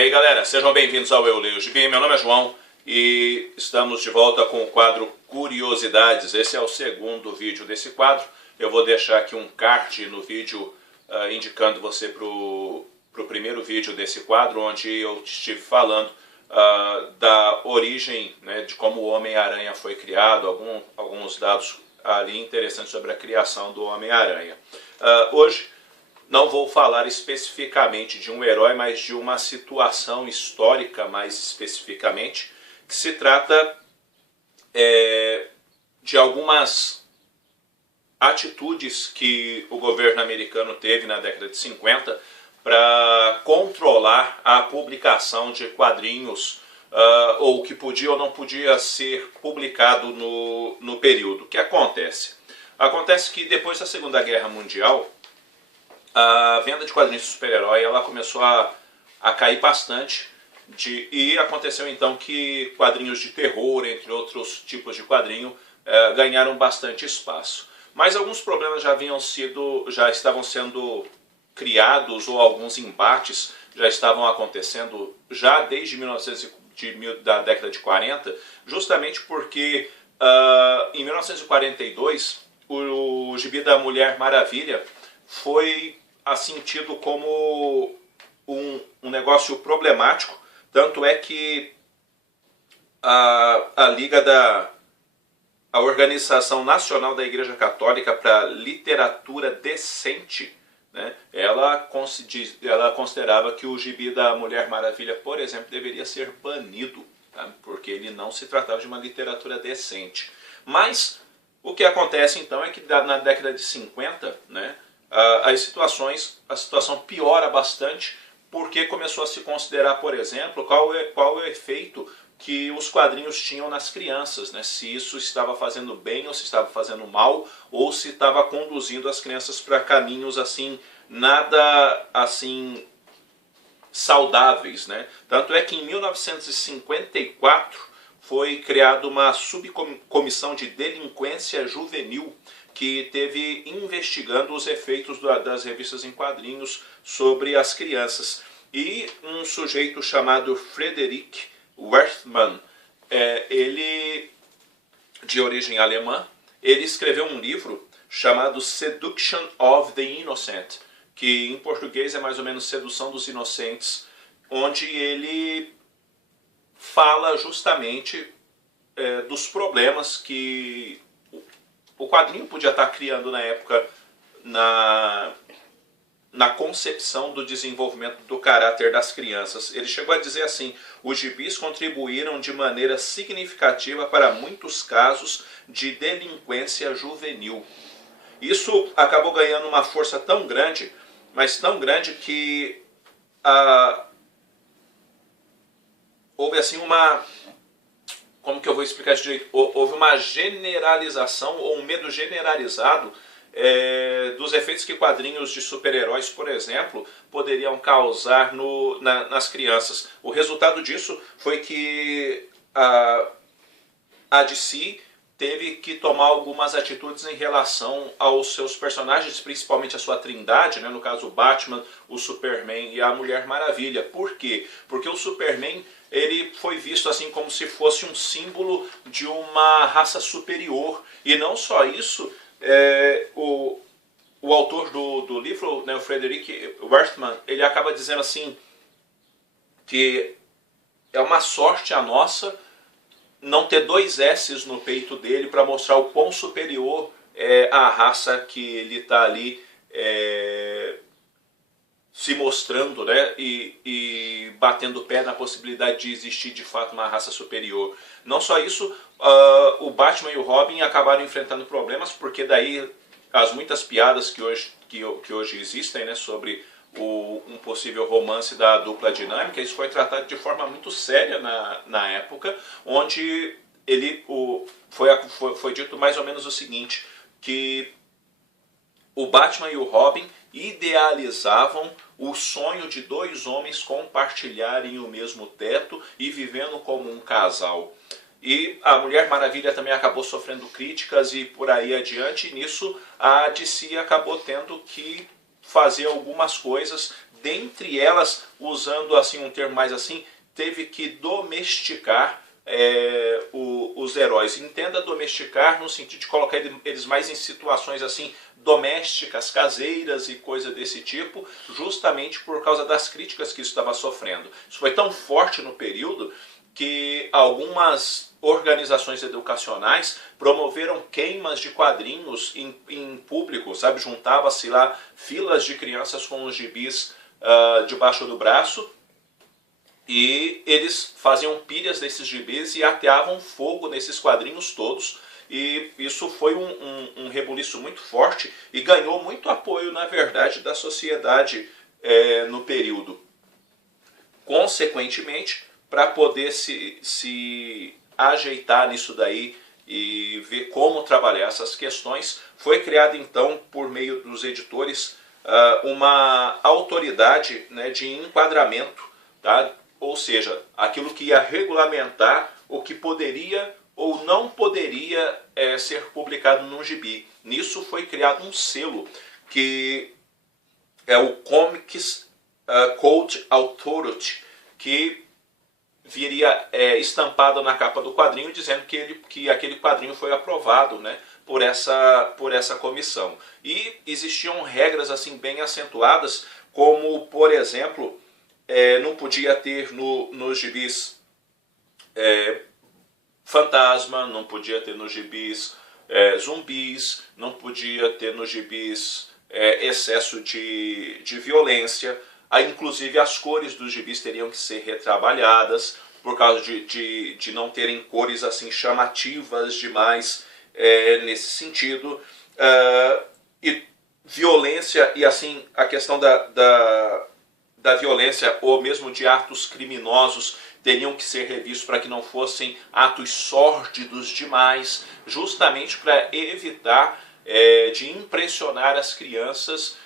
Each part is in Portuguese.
aí galera, sejam bem-vindos ao Eu Leio Gibi. Meu nome é João e estamos de volta com o quadro Curiosidades. Esse é o segundo vídeo desse quadro. Eu vou deixar aqui um card no vídeo indicando você para o primeiro vídeo desse quadro, onde eu estive falando da origem, né, de como o Homem-Aranha foi criado, alguns dados ali interessantes sobre a criação do Homem-Aranha. Hoje não vou falar especificamente de um herói, mas de uma situação histórica mais especificamente, que se trata de algumas atitudes que o governo americano teve na década de 50 para controlar a publicação de quadrinhos, ou que podia ou não podia ser publicado no período. O que acontece? Acontece que depois da Segunda Guerra Mundial, a venda de quadrinhos de super-herói ela começou a cair bastante, e aconteceu então que quadrinhos de terror, entre outros tipos de quadrinho, ganharam bastante espaço. Mas alguns problemas já estavam sendo criados, ou alguns embates já estavam acontecendo já desde da década de 40, justamente porque em 1942 o gibi da Mulher Maravilha foi assim tido como um negócio problemático, tanto é que a Organização Nacional da Igreja Católica para Literatura Decente, né, ela considerava que o gibi da Mulher Maravilha, por exemplo, deveria ser banido, tá? Porque ele não se tratava de uma literatura decente. Mas o que acontece então é que na década de 50, né, a situação piora bastante, porque começou a se considerar, por exemplo, qual é o efeito que os quadrinhos tinham nas crianças, né? Se isso estava fazendo bem ou se estava fazendo mal, ou se estava conduzindo as crianças para caminhos assim, nada assim saudáveis, né? Tanto é que em 1954 foi criada uma subcomissão de delinquência juvenil que teve investigando os efeitos das revistas em quadrinhos sobre as crianças. E um sujeito chamado Frederick Werthmann, ele, de origem alemã, ele escreveu um livro chamado Seduction of the Innocent, que em português é mais ou menos Sedução dos Inocentes, onde ele fala justamente dos problemas que o quadrinho podia estar criando na época na concepção do desenvolvimento do caráter das crianças. Ele chegou a dizer assim: os gibis contribuíram de maneira significativa para muitos casos de delinquência juvenil. Isso acabou ganhando uma força tão grande, mas tão grande que houve assim como que eu vou explicar isso direito? Houve uma generalização, ou um medo generalizado dos efeitos que quadrinhos de super-heróis, por exemplo, poderiam causar nas crianças. O resultado disso foi que a DC teve que tomar algumas atitudes em relação aos seus personagens, principalmente a sua trindade, né? No caso o Batman, o Superman e a Mulher Maravilha. Por quê? Porque o Superman ele foi visto assim como se fosse um símbolo de uma raça superior. E não só isso, o autor do livro, né, o Frederick Werthmann, ele acaba dizendo assim que é uma sorte a nossa não ter dois S's no peito dele para mostrar o quão superior é a raça que ele está ali se mostrando, né, e batendo o pé na possibilidade de existir de fato uma raça superior. Não só isso, o Batman e o Robin acabaram enfrentando problemas, porque daí as muitas piadas que hoje existem, né, sobre um possível romance da dupla dinâmica, isso foi tratado de forma muito séria na época, onde foi dito mais ou menos o seguinte, que o Batman e o Robin idealizavam o sonho de dois homens compartilharem o mesmo teto e vivendo como um casal. E a Mulher Maravilha também acabou sofrendo críticas e por aí adiante, e nisso a DC acabou tendo que fazer algumas coisas dentre elas, usando assim um termo mais assim, teve que domesticar os heróis. Entenda domesticar no sentido de colocar eles mais em situações assim domésticas, caseiras e coisa desse tipo, justamente por causa das críticas que isso estava sofrendo. Isso foi tão forte no período que algumas organizações educacionais promoveram queimas de quadrinhos em público, sabe? Juntava-se lá filas de crianças com os gibis debaixo do braço, e eles faziam pilhas desses gibis e ateavam fogo nesses quadrinhos todos. E isso foi um rebuliço muito forte e ganhou muito apoio, na verdade, da sociedade no período. Consequentemente, para poder se ajeitar nisso daí e ver como trabalhar essas questões, foi criada então, por meio dos editores, uma autoridade, né, de enquadramento, tá? Ou seja, aquilo que ia regulamentar o que poderia ou não poderia ser publicado num gibi. Nisso foi criado um selo, que é o Comics Code Authority, que viria estampado na capa do quadrinho, dizendo que aquele quadrinho foi aprovado, né, por essa comissão. E existiam regras assim bem acentuadas, como, por exemplo, não podia ter nos gibis fantasma, não podia ter nos gibis zumbis, não podia ter nos gibis excesso de violência. Inclusive as cores dos gibis teriam que ser retrabalhadas, por causa de não terem cores assim chamativas demais nesse sentido. E violência, e assim a questão da violência ou mesmo de atos criminosos teriam que ser revistos para que não fossem atos sórdidos demais, justamente para evitar de impressionar as crianças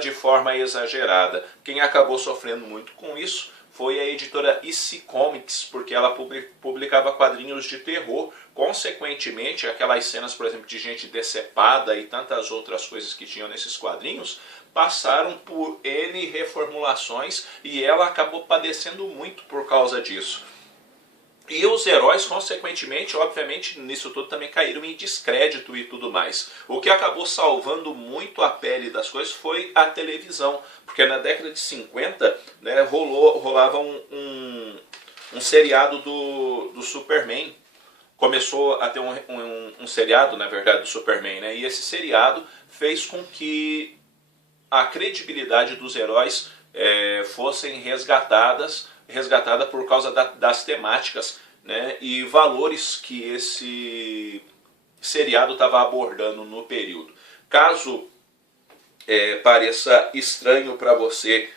de forma exagerada. Quem acabou sofrendo muito com isso foi a editora EC Comics, porque ela publicava quadrinhos de terror. Consequentemente, aquelas cenas, por exemplo, de gente decepada e tantas outras coisas que tinham nesses quadrinhos, passaram por N reformulações e ela acabou padecendo muito por causa disso. E os heróis, consequentemente, obviamente, nisso tudo também caíram em descrédito e tudo mais. O que acabou salvando muito a pele das coisas foi a televisão, porque na década de 50, né, rolava um seriado do Superman. Começou a ter um seriado, na verdade, do Superman, né, e esse seriado fez com que a credibilidade dos heróis fossem resgatada por causa das temáticas, né, e valores que esse seriado estava abordando no período. Caso pareça estranho para você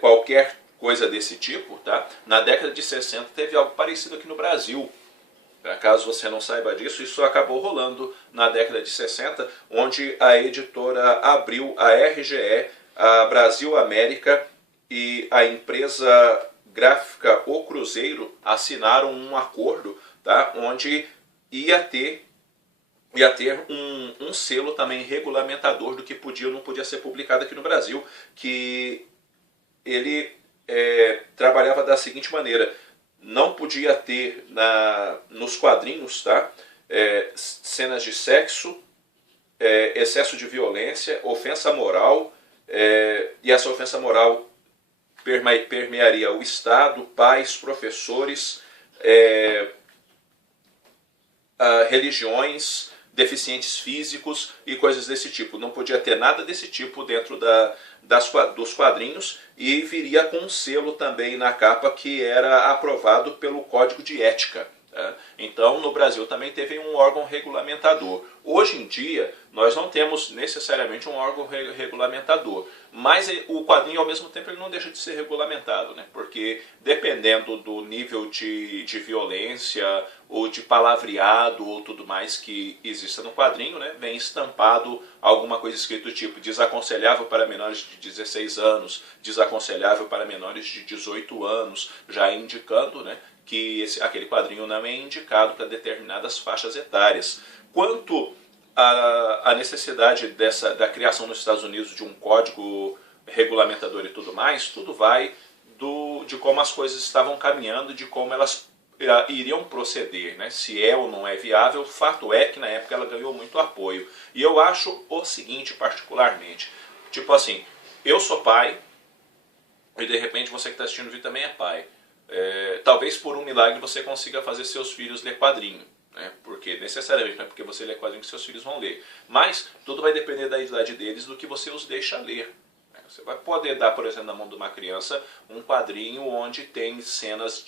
qualquer coisa desse tipo, tá? Na década de 60 teve algo parecido aqui no Brasil. Caso você não saiba disso, isso acabou rolando na década de 60, onde a editora Abril, a RGE, a Brasil América e a empresa gráfica O Cruzeiro assinaram um acordo, tá, onde ia ter um selo também regulamentador do que podia ou não podia ser publicado aqui no Brasil, que ele trabalhava da seguinte maneira: não podia ter nos quadrinhos, tá, cenas de sexo, excesso de violência, ofensa moral, e essa ofensa moral permearia o Estado, pais, professores, religiões, deficientes físicos e coisas desse tipo. Não podia ter nada desse tipo dentro dos quadrinhos, e viria com um selo também na capa que era aprovado pelo Código de Ética. Tá? Então, no Brasil também teve um órgão regulamentador. Hoje em dia, nós não temos necessariamente um órgão regulamentador, mas o quadrinho, ao mesmo tempo, ele não deixa de ser regulamentado, né? Porque dependendo do nível de violência ou de palavreado ou tudo mais que exista no quadrinho, né, vem estampado alguma coisa escrito tipo desaconselhável para menores de 16 anos, desaconselhável para menores de 18 anos, já indicando, né, que aquele quadrinho não é indicado para determinadas faixas etárias. Quanto à necessidade da criação nos Estados Unidos de um código regulamentador e tudo mais, tudo vai de como as coisas estavam caminhando, de como elas iriam proceder, né? Se é ou não é viável. Fato é que na época ela ganhou muito apoio. E eu acho o seguinte particularmente, tipo assim, eu sou pai, e de repente você que está assistindo o vídeo também é pai. Talvez por um milagre você consiga fazer seus filhos ler quadrinho, né? Porque necessariamente não é porque você lê quadrinho que seus filhos vão ler. Mas tudo vai depender da idade deles, do que você os deixa ler. Você vai poder dar, por exemplo, na mão de uma criança um quadrinho onde tem cenas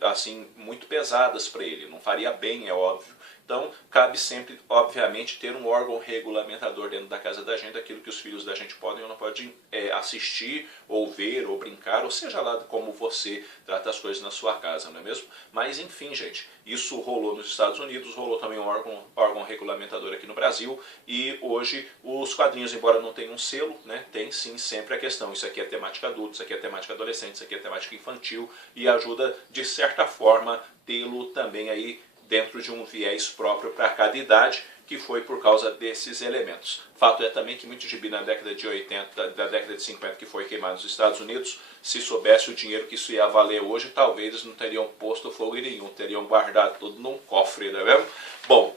assim muito pesadas para ele. Não faria bem, é óbvio. Então, cabe sempre, obviamente, ter um órgão regulamentador dentro da casa da gente, aquilo que os filhos da gente podem ou não podem assistir, ou ver, ou brincar, ou seja lá como você trata as coisas na sua casa, não é mesmo? Mas, enfim, gente, isso rolou nos Estados Unidos, rolou também um órgão regulamentador aqui no Brasil, e hoje os quadrinhos, embora não tenham um selo, né, tem sim sempre a questão, isso aqui é temática adulta, isso aqui é temática adolescente, isso aqui é temática infantil, e ajuda, de certa forma, tê-lo também aí dentro de um viés próprio para cada idade, que foi por causa desses elementos. Fato é também que muito gibi na década de 80, da década de 50, que foi queimado nos Estados Unidos, se soubesse o dinheiro que isso ia valer hoje, talvez eles não teriam posto fogo em nenhum, teriam guardado tudo num cofre, não é mesmo? Bom,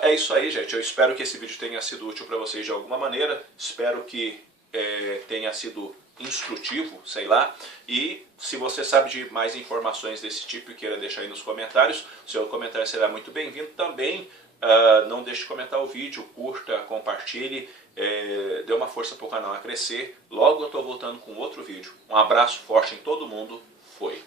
é isso aí, gente. Eu espero que esse vídeo tenha sido útil para vocês de alguma maneira. Espero que tenha sido instrutivo, sei lá, e se você sabe de mais informações desse tipo e queira deixar aí nos comentários, seu comentário será muito bem-vindo também. Não deixe de comentar o vídeo, curta, compartilhe, dê uma força para o canal a crescer. Logo eu estou voltando com outro vídeo. Um abraço forte em todo mundo, foi!